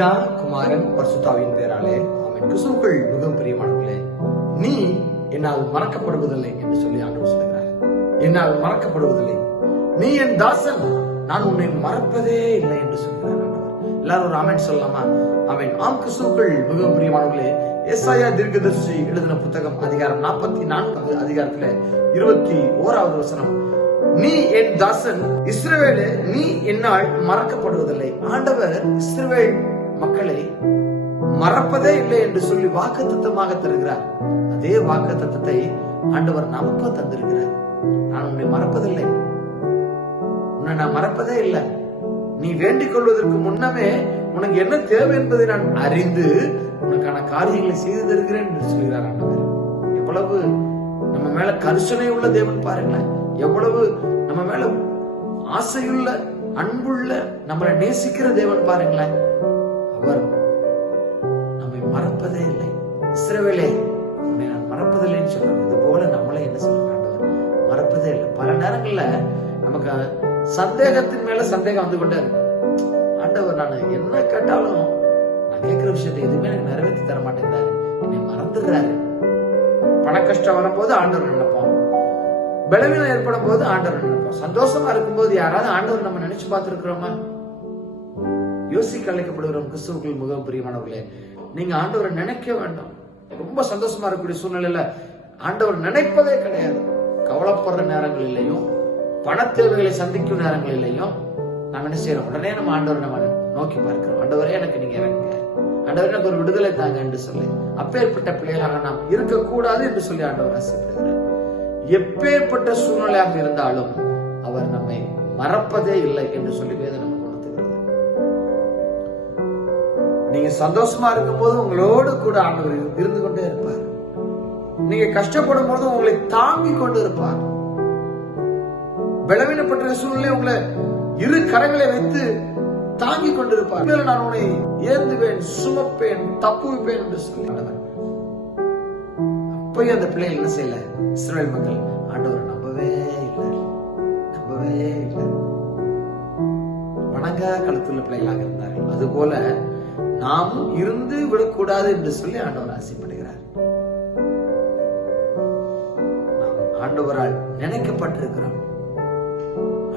பிதா குமாரன் பரிசுத்தாவின் பேராலே ஆமென். கிறிஸ்துவுக்குள் மிகவும் பிரியமானவர்களே, நீ என்னால் மறக்கப்படுவதில்லை என்று சொல்லி ஆண்டவர் சொல்கிறார். என்னால் மறக்கப்படுவதில்லை, நீ என் தாசன், நான் உன்னை மறப்பதே இல்லை என்று சொல்கிறார் ஆண்டவர். எல்லாரும் ஒரு ஆமென் சொல்லலாமா? ஆமென். ஆம், கிறிஸ்துவுக்குள் மிகவும் பிரியமானவர்களே, ஏசாயா தீர்க்கதரிசி எழுதின புத்தகம் அதிகாரம் 44 அதிகாரத்துல 21வது வசனம், நீ என் தாசன் இஸ்ரவேலே, நீ என்னால் மறக்கப்படுவதில்லை. ஆண்டவர் இஸ்ரவேல் மக்களை மறப்பதே இல்லை என்று சொல்லி வாக்குத்தத்தமாக தருகிறார். அதே வாக்குத்தத்தத்தை ஆண்டவர் நமக்கும் தந்திருக்கிறார். நான் உன்னை மறப்பதில்லை, உன்னை நான் மறப்பதே இல்லை. நீ வேண்டிக் கொள்வதற்கு முன்னமே உனக்கு என்ன தேவை என்பதை நான் அறிந்து உனக்கான காரியங்களை செய்து தருகிறேன் என்று சொல்கிறார் ஆண்டவர். எவ்வளவு நம்ம மேல கருணை உள்ள தேவன் பாருங்களேன், எவ்வளவு நம்ம மேல ஆசையுள்ள அன்புள்ள நம்மளை நேசிக்கிற தேவன் பாருங்களேன். அவர் நம்மை மறப்பதே இல்லை. இஸ்ரவேலே, உன்னை நான் மறப்பதில்லைன்னு சொல்றாங்க. இது போல நம்மளே என்ன சொல்றாங்க, மறப்பதே இல்லை. பல நேரங்கள்ல நமக்கு சந்தேகத்தின் மேல சந்தேகம் வந்து கொண்டே இருக்கு. ஆண்டவர் நான் என்ன கேட்டாலும், நான் கேட்கிற விஷயத்தை எதுவுமே எனக்கு நிறைவேற்றி தர மாட்டேங்கிறாரு, என்னை மறந்துடுறாரு. பண கஷ்டம் வரும்போது ஆண்டவர் நினைப்போம், பலவீனம் ஏற்படும் போது ஆண்டவர் நினைப்போம், சந்தோஷமா இருக்கும்போது யாராவது ஆண்டவர் நம்ம நினைச்சு பார்த்திருக்கிறோமா? யோசிக்க அழைக்கப்படுகிறோம். கிறிஸ்துவுக்குள் மிகவும் பிரியமானவர்களே, நீங்க ஆண்டவரை நினைக்க வேண்டாம். ரொம்ப சந்தோஷமா இருக்கக்கூடிய சூழ்நிலையில ஆண்டவர் நினைப்பதே கிடையாது. கவலைப்படுற நேரங்களிலையும் பண தேவைகளை சந்திக்கும் நேரங்களிலையும் நாங்க என்ன செய்யறோம், உடனே நம்ம ஆண்டவர் நம்ம நோக்கி பார்க்கிறோம். ஆண்டவரே எனக்கு நீங்க இறங்குங்க, ஆண்டவரே எனக்கு ஒரு விடுதலை தாங்க என்று சொல்லி அப்பேற்பட்ட பிள்ளைகளாக நாம் இருக்கக்கூடாது என்று சொல்லி ஆண்டவர் ஆசைப்படுகிறார். எப்பேற்பட்ட சூழ்நிலையாக இருந்தாலும் அவர் நம்மை மறப்பதே இல்லை என்று சொல்லி வேதம் நமக்கு உணர்த்துகிறது. நீங்க சந்தோஷமா இருக்கும் போது உங்களோடு கூட ஆண்டவர் இருந்து கொண்டே இருப்பார். நீங்க கஷ்டப்படும் போது உங்களை தாங்கி கொண்டு இருப்பார். பலவீனப்பட்ட சூழ்நிலை உங்களை இரு கரங்களை வைத்து தாங்கி கொண்டிருப்பார். நான் உன்னை ஏந்துவேன், சுமப்பேன், தப்புவிப்பேன் என்று சொல்லி அப்பயும் அந்த பிள்ளைகள் என்ன செய்யல, இஸ்ரவேல் மக்கள் ஆண்டவர் நம்பவே இல்லை, வணங்க கழுத்துள்ள பிள்ளைகளாக இருந்தார்கள். அது போல நாமும் இருந்து விடக்கூடாது என்று சொல்லி ஆண்டவர் ஆசைப்படுகிறார். நாம் ஆண்டவரால் நினைக்கப்பட்டிருக்கிறோம்.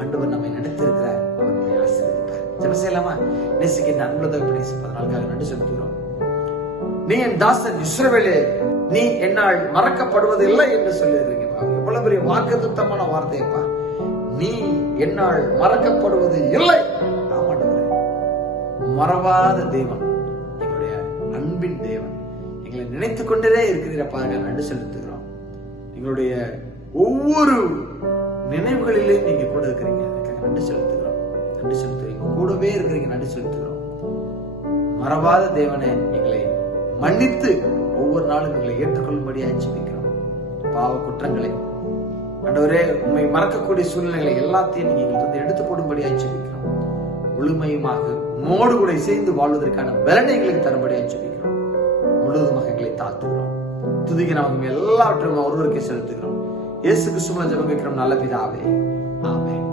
ஆண்டவர் நம்மை நினைத்திருக்கிறார். அவர் நம்மை ஆசீர்வதிப்பார். ஜெபம் செய்யலாமா? நேசிக்கின்ற அன்புள்ள தகப்பனே, அதனால நன்றி செலுத்துகிறோம். நீ என் தாசன் இஸ்ரவேலே, நீ என்னால் மறக்கப்படுவது இல்லை என்று சொல்லியிருக்கீங்க. எவ்வளவு பெரிய வாக்குத்தத்தமான வார்த்தையப்பா. நீ என்னால் மறக்கப்படுவது இல்லை. ஆமாண்டவரே, மறவாத தேவன், எங்களுடைய அன்பின் தேவன், எங்களை நினைத்துக் கொண்டே இருக்கிறீரப்பா. நன்றி செலுத்துகிறோம். எங்களுடைய ஒவ்வொரு நினைவுகளிலே நீங்க கூட இருக்கிறீங்க. நன்றி செலுத்துகிறோம். நன்றி செலுத்துறீங்க, கூடவே இருக்கிறீங்க. நன்றி செலுத்துகிறோம். மறவாத தேவனே, எங்களை மன்னித்து ஒவ்வொரு நாளும் எங்களை ஏற்றுக்கொள்ளும்படியாக ஜெபிக்கிறோம். பாவ குற்றங்களை ஆண்டவரே, உண்மை மறக்கக்கூடிய சூழ்நிலைகளை எல்லாத்தையும் நீங்க எங்களுக்கு எடுத்து போடும்படியாக ஜெபிக்கிறோம். முழுமையுமாக மோடு கூட சேர்ந்து வாழ்வதற்கான பலனை எங்களுக்கு தரும்படியாக ஜெபிக்கிறோம். முழுவதுமாக எங்களை தாழ்த்துகிறோம். துதிக்க நமக்கு எல்லாவற்றையும் ஒருவருக்கே செலுத்துகிறோம். இயேசு கிறிஸ்துவின் ஜெபம் கேட்கிறோம் நல்ல பிதாவே, ஆமென்.